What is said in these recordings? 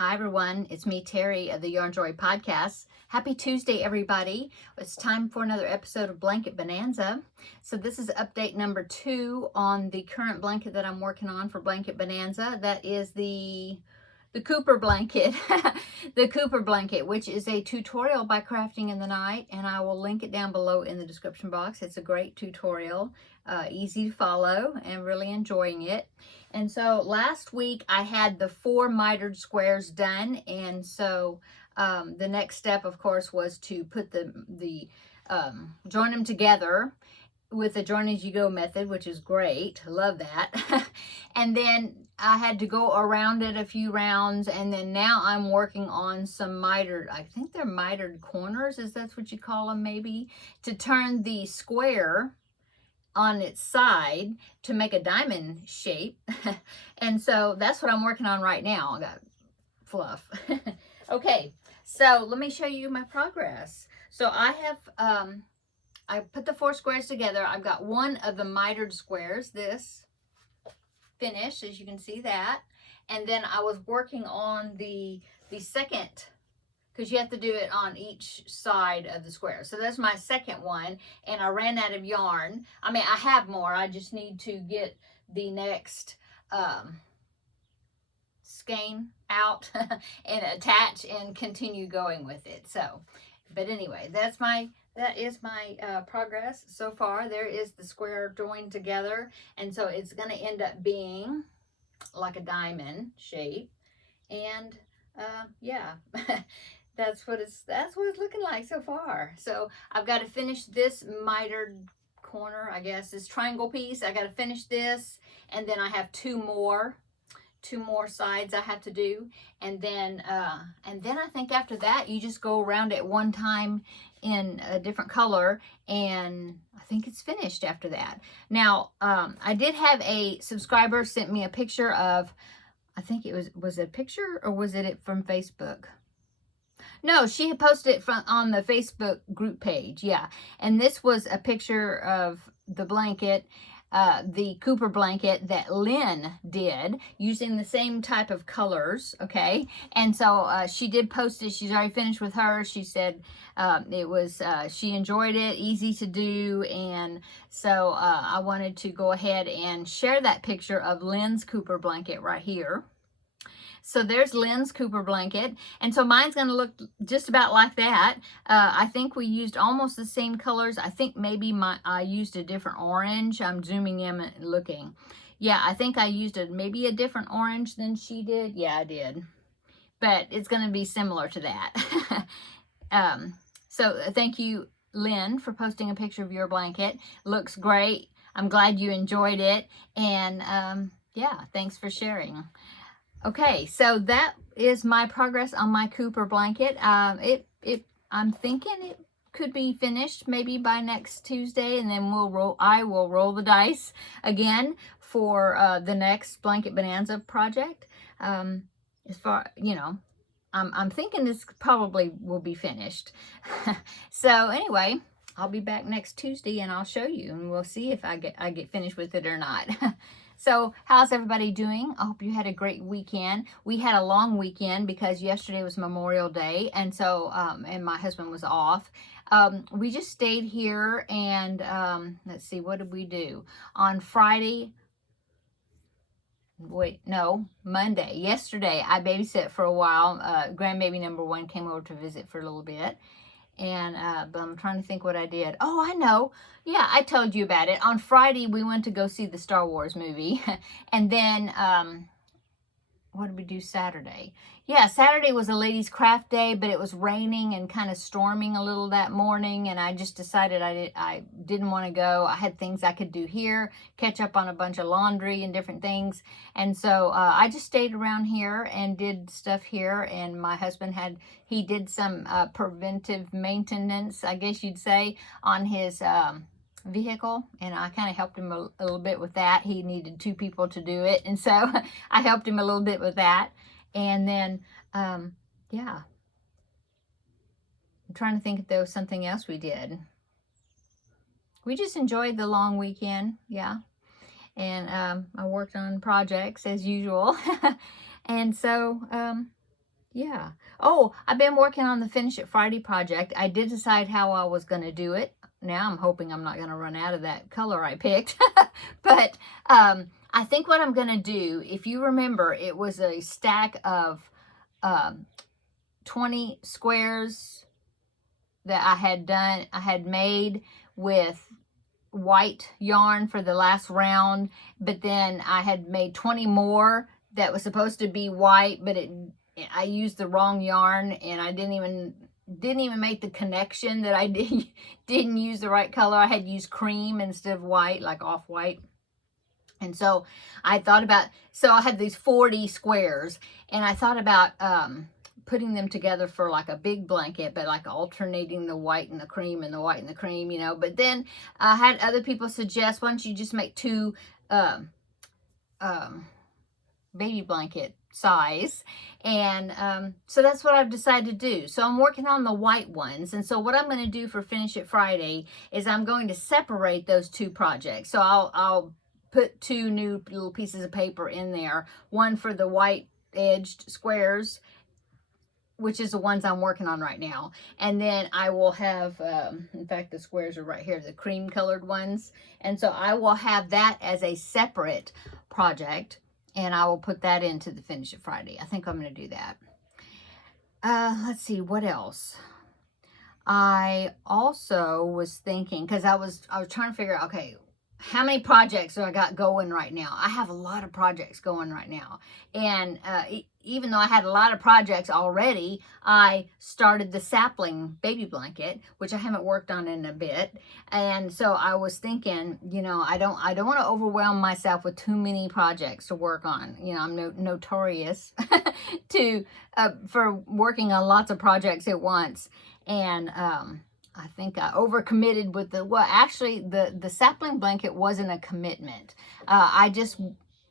Hi everyone, it's me Terry of the Yarn Joy Podcast. Happy Tuesday everybody. It's time for another episode of Blanket Bonanza. So this is update number 2 on the current blanket that I'm working on for Blanket Bonanza. That is the Cooper blanket. The Cooper blanket, which is a tutorial by Crafting in the Night, and I will link it down below in the description box. It's a great tutorial, easy to follow, and really enjoying it. And so last week I had the 4 mitered squares done, and so the next step, of course, was to put join them together with the join as you go method, which is great. Love that. And then I had to go around it a few rounds, and then now I'm working on some mitered, I think they're mitered corners, is that what you call them maybe, to turn the square on its side to make a diamond shape. And so that's what I'm working on right now. I got fluff. Okay, so let me show you my progress. So I have I put the 4 squares together. I've got one of the mitered squares, this finished, as you can see that. And then I was working on the second, because you have to do it on each side of the square. So that's my second one, and I ran out of yarn. I mean, I have more. I just need to get the next skein out and attach and continue going with it. So, but anyway, that is my progress so far. There is the square joined together, and so it's going to end up being like a diamond shape. And yeah. That's what it's looking like so far. So I've got to finish this mitered corner, I guess, this triangle piece. I got to finish this, and then I have two more sides I have to do, and then I think after that you just go around it one time in a different color, and I think it's finished after that. Now I did have a subscriber sent me a picture of, I think it was it a picture, or was it from Facebook? No, she had posted it on the Facebook group page, yeah. And this was a picture of the blanket, the Cooper blanket that Lynn did using the same type of colors, okay? And so she did post it. She's already finished with her. She said it was, she enjoyed it, easy to do. And so I wanted to go ahead and share that picture of Lynn's Cooper blanket right here. So there's Lynn's Cooper blanket. And so mine's going to look just about like that. I think we used almost the same colors. I think maybe I used a different orange. I'm zooming in and looking. Yeah, I think I used maybe a different orange than she did. Yeah, I did. But it's going to be similar to that. So thank you, Lynn, for posting a picture of your blanket. Looks great. I'm glad you enjoyed it. And yeah, thanks for sharing. Okay, so that is my progress on my Cooper blanket. I'm thinking it could be finished maybe by next Tuesday, and then I will roll the dice again for the next Blanket Bonanza project. As far, I'm thinking this probably will be finished. So anyway, I'll be back next Tuesday and I'll show you, and we'll see if I get finished with it or not. So how's everybody doing? I hope you had a great weekend. We had a long weekend because yesterday was Memorial Day, and so and my husband was off. We just stayed here, and let's see, what did we do on Friday? Monday. Yesterday I babysat for a while. Grandbaby number 1 came over to visit for a little bit. And but I'm trying to think what I did. Oh, I know. Yeah, I told you about it. On Friday, we went to go see the Star Wars movie. And then, what did we do Saturday? Yeah, Saturday was a ladies' craft day, but it was raining and kind of storming a little that morning, and I just decided I didn't want to go. I had things I could do here, catch up on a bunch of laundry and different things, and so I just stayed around here and did stuff here, and my husband he did some preventive maintenance, I guess you'd say, on his vehicle, and I kind of helped him a little bit with that. He needed 2 people to do it, and so I helped him a little bit with that. And then yeah, I'm trying to think if there was something else we did. We just enjoyed the long weekend, yeah. And I worked on projects as usual. And so Yeah. Oh, I've been working on the Finish It Friday project. I did decide how I was going to do it. Now I'm hoping I'm not going to run out of that color I picked. But I think what I'm going to do, if you remember, it was a stack of um, 20 squares that I had made with white yarn for the last round, but then I had made 20 more that was supposed to be white, but I used the wrong yarn, and I didn't even make the connection that I didn't use the right color. I had used cream instead of white, like off-white. And so I thought about, so I had these 40 squares, and I thought about putting them together for like a big blanket, but like alternating the white and the cream and the white and the cream, you know. But then I had other people suggest, why don't you just make two um, baby blanket size? And so that's what I've decided to do. So I'm working on the white ones. And so what I'm going to do for Finish It Friday is I'm going to separate those two projects. So I'll put two new little pieces of paper in there, one for the white edged squares, which is the ones I'm working on right now. And then I will have, in fact, the squares are right here, the cream colored ones. And so I will have that as a separate project, and I will put that into the Finish It Friday. I think I'm going to do that. Let's see, what else? I also was thinking, because I was trying to figure out, okay, how many projects do I got going right now? I have a lot of projects going right now. And even though I had a lot of projects already, I started the sapling baby blanket, which I haven't worked on in a bit. And so I was thinking, you know, I don't want to overwhelm myself with too many projects to work on. You know, I'm notorious for working on lots of projects at once. And I think I overcommitted with actually the sapling blanket wasn't a commitment. I just,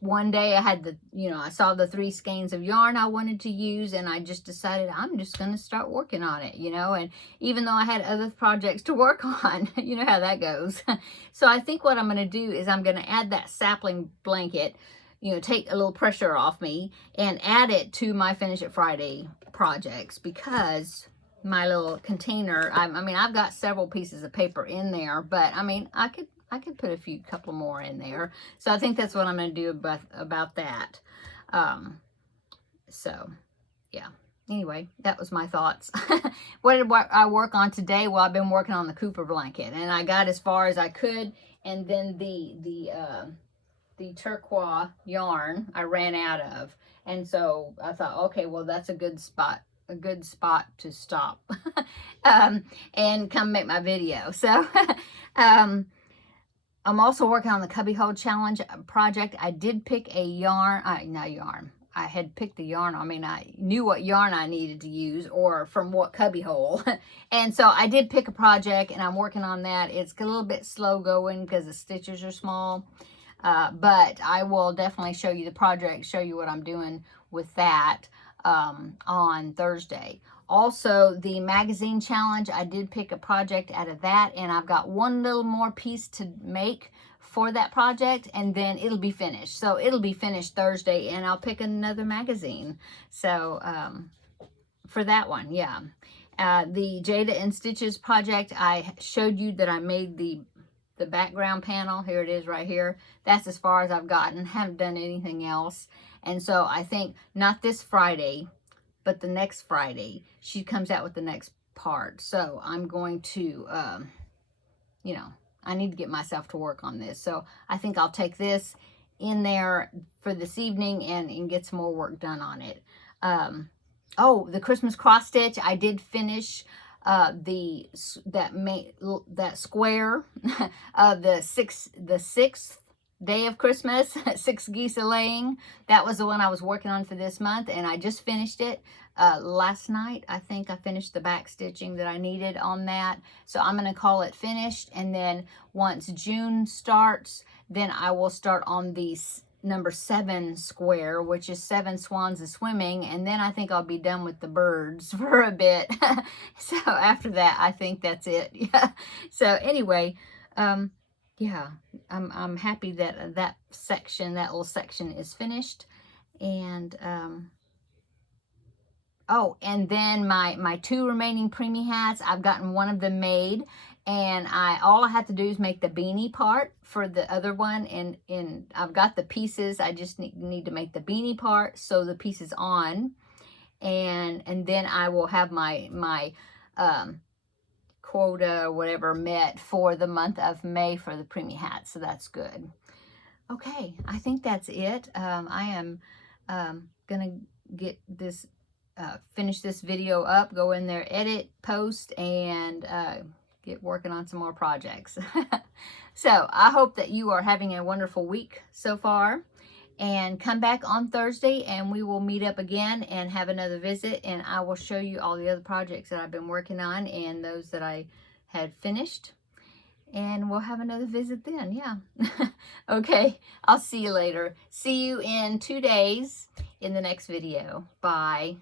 one day I had I saw the 3 skeins of yarn I wanted to use, and I just decided I'm just going to start working on it, you know. And even though I had other projects to work on, you know how that goes. So I think what I'm going to do is I'm going to add that sapling blanket, you know, take a little pressure off me and add it to my Finish It Friday projects, because my little container, I mean, I've got several pieces of paper in there, but I mean, I could put a couple more in there. So I think that's what I'm going to do about that. So yeah, anyway, that was my thoughts. What did I work on today? Well, I've been working on the Cooper blanket, and I got as far as I could, and then the turquoise yarn I ran out of. And so I thought, okay, well, that's a good spot to stop and come make my video. So I'm also working on the Cubbyhole Challenge project. I did pick a yarn, not yarn. I had picked the yarn. I mean, I knew what yarn I needed to use, or from what cubbyhole. And so I did pick a project, and I'm working on that. It's a little bit slow going because the stitches are small. But I will definitely show you the project, show you what I'm doing with that on Thursday. Also, the magazine challenge, I did pick a project out of that, and I've got one little more piece to make for that project, and then it'll be finished. So it'll be finished Thursday, and I'll pick another magazine. So for that one, yeah. The Jada and Stitches project, I showed you that I made the background panel. Here it is right here. That's as far as I've gotten. Haven't done anything else. And so I think not this Friday, but the next Friday, she comes out with the next part. So I'm going to, you know, I need to get myself to work on this. So I think I'll take this in there for this evening and get some more work done on it. Oh, the Christmas cross stitch, I did finish that square of the sixth day of Christmas, 6 geese a laying. That was the one I was working on for this month, and I just finished it last night. I think I finished the back stitching that I needed on that. So I'm going to call it finished, and then once June starts, then I will start on the number 7 square, which is 7 swans a swimming, and then I think I'll be done with the birds for a bit. So after that, I think that's it. Yeah. So anyway, yeah, I'm happy that that little section is finished. And Oh, and then my 2 remaining preemie hats, I've gotten one of them made, and all I have to do is make the beanie part for the other one, and I've got the pieces. I just need to make the beanie part, sew the pieces on, and then I will have my quota or whatever met for the month of May for the preemie hats, so that's good. Okay, I think that's it. I am gonna get this finish this video up, go in there, edit, post, and get working on some more projects. So I hope that you are having a wonderful week so far, and come back on Thursday and we will meet up again and have another visit, and I will show you all the other projects that I've been working on and those that I had finished, and we'll have another visit then. Yeah. Okay, I'll see you later. See you in 2 days in the next video. Bye.